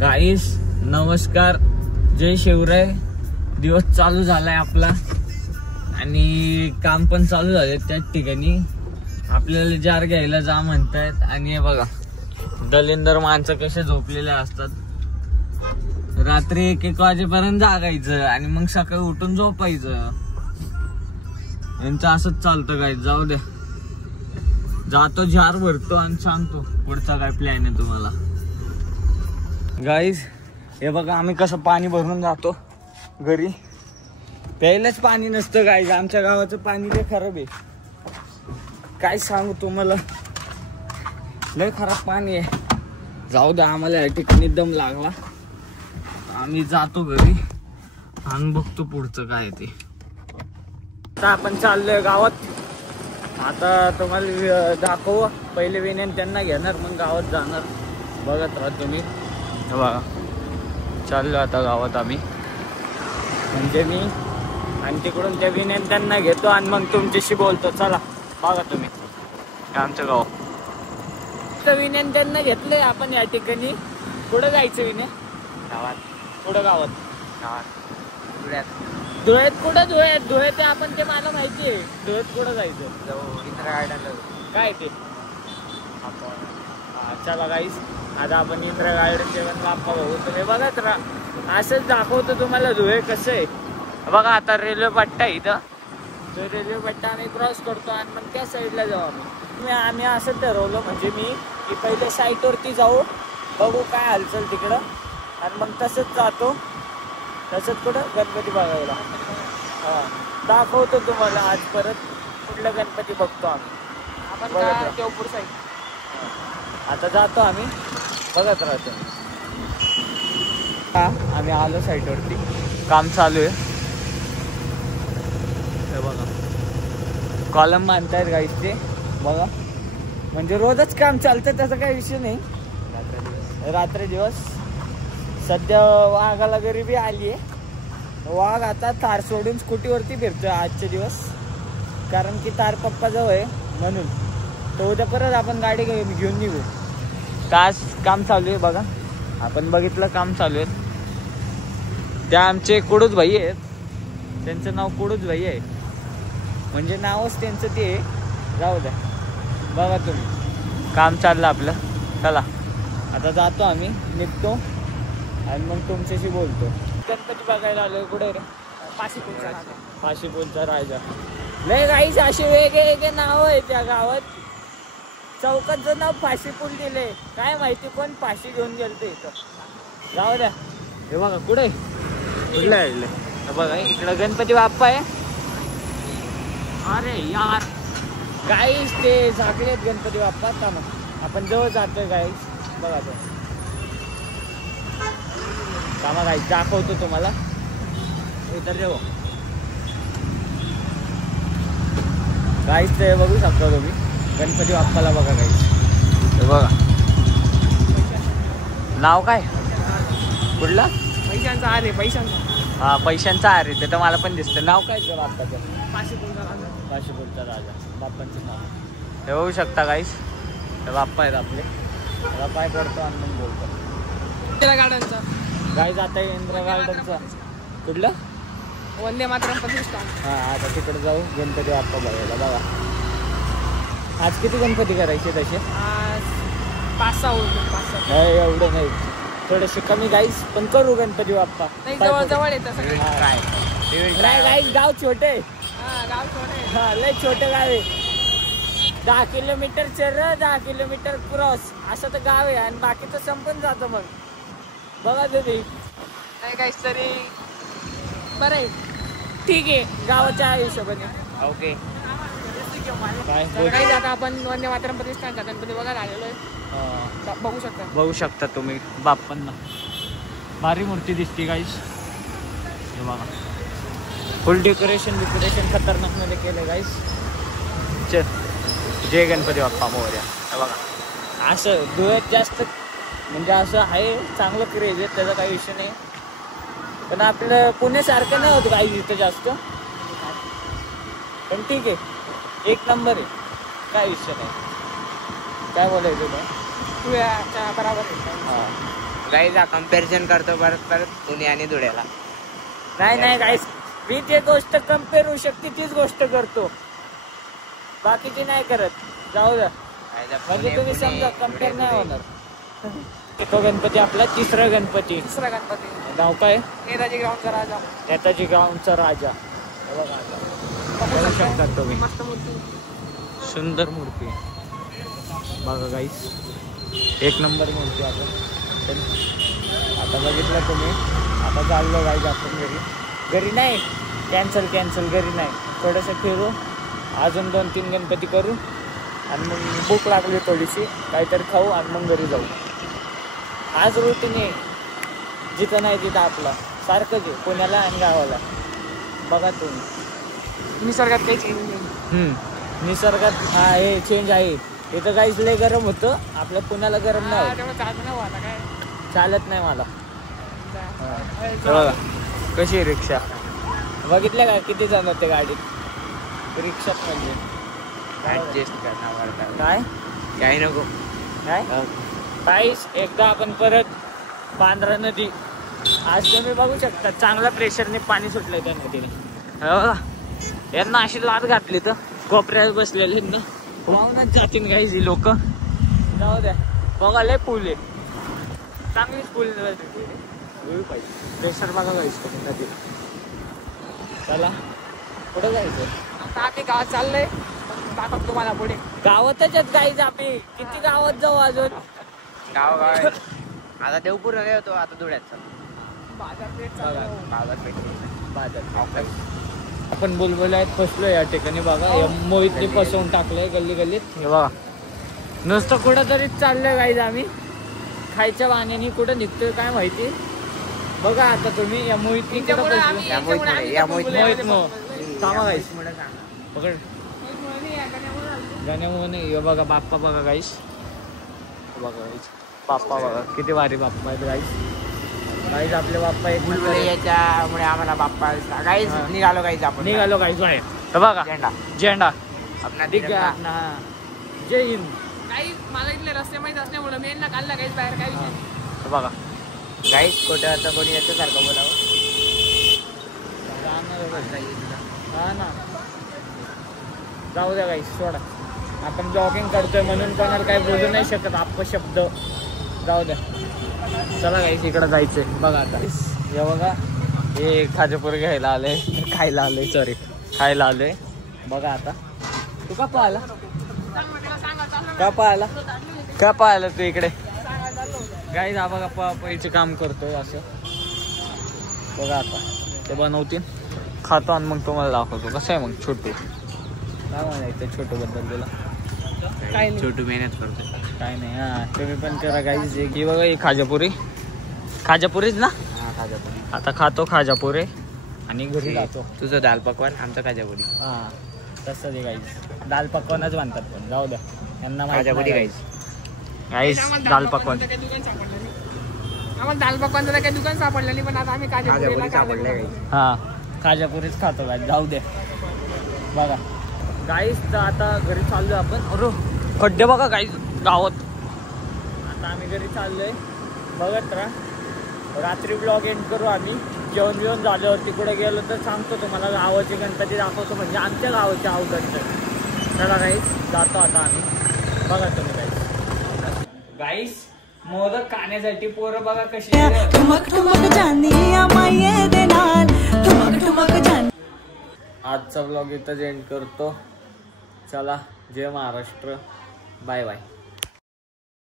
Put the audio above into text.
गाईस नमस्कार, जय शिवराय. दिवस चालू झालाय आपला आणि काम पण चालू झाले. त्याच ठिकाणी आपल्याला जार घ्यायला जा म्हणतायत. आणि हे बघा दलिंदर माणसं कसे झोपलेले असतात. रात्री 1-1 वाजेपर्यंत जागायचं आणि मग सकाळी उठून झोपायचं. यांचं असंच चालतं. काय जाऊ द्या, जातो जार भरतो आणि सांगतो पुढचा काय प्लॅन आहे तुम्हाला. गाईज हे बघा आम्ही कसं पाणी भरून जातो घरी. प्यायलाच पाणी नसतं गाईज. आमच्या गावाचं पाणी लय खराब आहे. काय सांगू तुम्हाला, लय खराब पाणी आहे. जाऊ द्या, आम्हाला या ठिकाणी दम लागला. आम्ही जातो घरी आणि बघतो पुढचं काय ते. आता आपण चाललोय गावात. आता तुम्हाला दाखव. पहिले विनंती त्यांना घेणार, मग गावात जाणार. बघत राहा तुम्ही. बघा चाललो आता गावात आम्ही. म्हणजे मी आणि तिकडून त्या विनंती त्यांना घेतो आणि मग तुमच्याशी बोलतो. चला बघा तुम्ही आमचं गाव. तर विनंती त्यांना घेतलंय आपण या ठिकाणी. कुठं जायचं विनय? गावात. कुठं गावात? गावात धुळ्यात. धुळ्यात कुठं? धुळ्यात आपण ते मला माहिती आहे. धुळ्यात कुठं जायचं? इंदिरा गार्डनला. काय ते? चला गाईस, आता आपण इंदिरा गार्डन जेवण गप्पा बघू. तुम्ही बघत राहा. असंच दाखवतो तुम्हाला धुळे कसं आहे. बघा आता रेल्वे पट्टा आहे इथं. तो रेल्वे पट्टा आम्ही क्रॉस करतो आणि मग त्या साईडला जाऊ आम्ही असं ठरवलं. म्हणजे मी की पहिले साईटवरती जाऊ, बघू काय हालचाल तिकडं, आणि मग तसंच जातो. तसंच कुठं गणपती बघायला. हां, दाखवतो तुम्हाला आज परत कुठला गणपती बघतो आम्ही. आपण देवपूर साईड. आता जातो आम्ही, बघत राहतो. हा, आम्ही आलो साईटवरती. काम चालू आहे. हे बघा कॉलम बांधतायत गाईस ते. बघा म्हणजे रोजच काम चालतं, त्याचा काही विषय नाही. रात्री दिवस. सध्या वाघाला गरिबी आली आहे. वाघ आता तार सोडून स्कूटीवरती फिरतोय आजचे दिवस. कारण की तार पप्पा जवळ आहे म्हणून. तर उद्या परत आपण गाडी घेऊन निघू. तास काम चालू आहे. बघा आपण बघितलं काम चालू आहे. त्या आमचे कुडूच भाई आहेत. त्यांचं नाव कुडूच भाई आहे. म्हणजे नावच त्यांचं ते. जाऊ द्या, बघा तुम्ही काम चाललं आपलं. चला आता जातो आम्ही, निघतो आणि मग तुमच्याशी बोलतो. गणपती बघायला आलोय. कुठे रे? पाशीपूलचा राजा. पाशीपूलचा राजा. नाही गाईस, असे वेगळे नाव आहे त्या गावात. चौकाचं नाव फाशीपूल दिले. काय माहिती कोण फाशी घेऊन गेलते इथं. जाऊ द्या. हे बघा कुठे कुठलं आहे. बघा इकडं गणपती बाप्पा आहे. अरे यार गाईस, ते झाकलेत गणपती बाप्पा. का मग आपण जवळ जातोय गाईस. बघा तो कामा गाईस दाखवतो तुम्हाला. इतर जेव्हा गाईस ते बघू शकता तुम्ही. गणपती बाप्पाला बघा गाईस. हे बघा नाव काय? कुठलं? पैशांचा आरे. पैशांचा. हा, पैशांचा आरे. ते तर मला पण दिसतं. नाव काय त्या बाप्पाचं? पाशीपूलचा राजा. पाशीपूलचा राजा बाप्पांचं नाव. हे बघू शकता गाईस. हे बाप्पा आहेत आपले. त्याला पाय पडतो आणि मग बोलतो. इंदिरा गार्डनचा गाईस. आता इंदिरा गार्डनचा कुठलं? वंदे मातरम प्रतिष्ठान. हा, आता तिकडे जाऊ गणपती बाप्पा बघायला. बघा आज किती गणपती करायचे तसे? आज 5-6 नाही, एवढं नाही, थोडेसे कमी गाईस. पण करू गणपती बाप्पा. जवळ येतं सगळे. काय गाईस, गाव छोटे. गाव छोटे. हा, लय छोटे गाव आहे. 10 किलोमीटर चर, 10 किलोमीटर क्रॉस असं तर गाव आहे. आणि बाकीचं संपून जातं. मग बघा तुम्ही. नाही गाईस, तरी बरं आहे. ठीक आहे गावाच्या हिशोबाने. ओके. काही आता आपण वंदे मातरम प्रतिष्ठानचा गणपती बघायला आलेलो आहे. बघू शकता तुम्ही बाप्पांना. भारी मूर्ती दिसते गाईस. हे बघा फुल डेकोरेशन खतरनाक मध्ये केलं गाईस. जय गणपती बाप्पा मोरया. हे बघा असं धुळ्यात जास्त म्हणजे असं आहे. चांगलं क्रेज आहे, त्याचा काही विषय नाही. पण आपलं पुण्यासारखं नाही होतं काही इथं जास्त. पण ठीक आहे, एक नंबर आहे. काय विषय नाही. काय बोलायचं तुला? बरोबर. हां गाईज कम्पॅरिझन करतो परत पुणे आणि धुळ्याला. नाही गाईस, मी जे गोष्ट कम्पेअर होऊ शकते तीच गोष्ट करतो, बाकीची नाही करत. जाऊ द्या, म्हणजे तुम्ही समजा कम्पेअर नाही होणार. तो गणपती आपला तिसरा गणपती. नाव काय? नेताजी ग्राउंडचा राजा. नेताजी ग्राउंडचा राजा. बघू शकता तुम्ही, सुंदर मूर्ती बघा गाईस, एक नंबर मूर्ती. आता बघितलं तुम्ही. आता चाललो गाईस आपण घरी नाही, कॅन्सल घरी नाही. थोडंसं फिरू, अजून 2-3 गणपती करू आणि मग भूक लागली थोडीशी, काहीतरी खाऊ आणि मग घरी जाऊ. आज रुटीन आहे, जिथं नाही तिथं आपलं सारखंच आहे, पुण्याला आणि गावाला. बघा तुम्ही, निसर्गात काही चेंज नाही. निसर्गात हे चेंज आहे. इथं काहीच लय गरम होतं, आपल्या पुण्याला गरम नाही. चालत नाही मला. बघा कशी रिक्षा, बघितल्या का किती जण होते गाडीत, रिक्षात. म्हणजे ऍडजस्ट करणार काय नको काहीच. एकदा आपण परत पांढरा नदी, आज तुम्ही बघू शकता चांगल्या प्रेशरने पाणी सुटलंय त्या नदीने. यांना अशी लाट घातली तर कोपऱ्यात बसलेले वाहूनच जातील काही जी लोक. जाऊ द्या, बघा लय पूल आहे, चांगलीच पूल पाहिजे. प्रेशर बघा जायचं नदी. चला पुढे जायचं. आम्ही गावात चाललंय, तुम्हाला पुढे गावातच गाईज. आम्ही किती गावात जाऊ अजून. गाव आता देवपूर होतो, आता धुळ्यात बाजार. आपण बुलबुलात फसलो या ठिकाणी. बघा मोहितने फसवून टाकलंय गल्लीत. हे बघा नुसतं कुठं तरी चाललंय गाईज. आम्ही खायच्या वाहनाने कुठं निघतोय काय माहिती. बघा आता तुम्ही या मोहितने पकड गाण्यामुळे नाही. बघा बाप्पा, बघा गाईस, बघा गाईस बाप्पा, बघा किती भारी बाप्पा आहेत गाईस. आपले बाप्पा एक याच्यामुळे आम्हाला बाप्पा गाईस निघालो गाईस आहे. तर बघा झेंडा आपला जय हिंद. मला इथले रस्ते माहित असल्यामुळे मी यांना काढला गाईस बाहेर. काय बघा गाईस कुठं आता कोणी याच्यासारखं बोलावं. हा ना, जाऊ द्या गाईस, सोडा. आपण ब्लॉगिंग करतोय म्हणून कोणाला काही बोलू नाही शकत अपशब्द. जाऊ द्या, चला गाईस इकडे जायचंय. बघा आता हे बघा, हे खाजापूर घ्यायला आले, खायला आले. बघा आता तू का पाहिला तू इकडे गाईस. हा बघा पपईचे काम करतोय असं. बघा आता ते बनवतील, खातो आणि मग तुम्हाला दाखवतो कसं आहे. मग छोटू काय म्हणायचं छोटू बद्दल तुला? काय छोटू मेहनत करतो काय नाही. हा तुम्ही पण करा गाईस. की बघा ही खाजापुरीच ना. आता खातो खाजापुरी आणि घरी जातो. तुझं दाल पकवान, आमचं खाजापुरी. हा तसं ते गाईस, दाल पकवानच म्हणतात. पण जाऊ द्या, यांना खाजापुरी गाईस दाल पकवान. आम्हाला दाल पकवानचं काही दुकान सापडलं नाही, पण आता आम्ही सापडले. हा खाजापुरीच खातो गाईस. जाऊ दे. बघा गाईस तर आता घरी चाललोय आपण. अरे खड्डे बघा गाईस गावात. आता आम्ही घरी चाललोय, बघत राहा. रात्री ब्लॉग एंड करू आम्ही. जेवण झाल्यावरती कुठे गेलो तर सांगतो तुम्हाला. गावाचे गणपती दाखवतो, म्हणजे आमच्या गावाचे अवघडचं. चला गाईस जातो आता आम्ही. बघा तुम्ही गाईस मोदक खाण्यासाठी पोरं बघा कशी. आजचा ब्लॉग इथंच एंड करतो. चला, जय महाराष्ट्र, बाय बाय.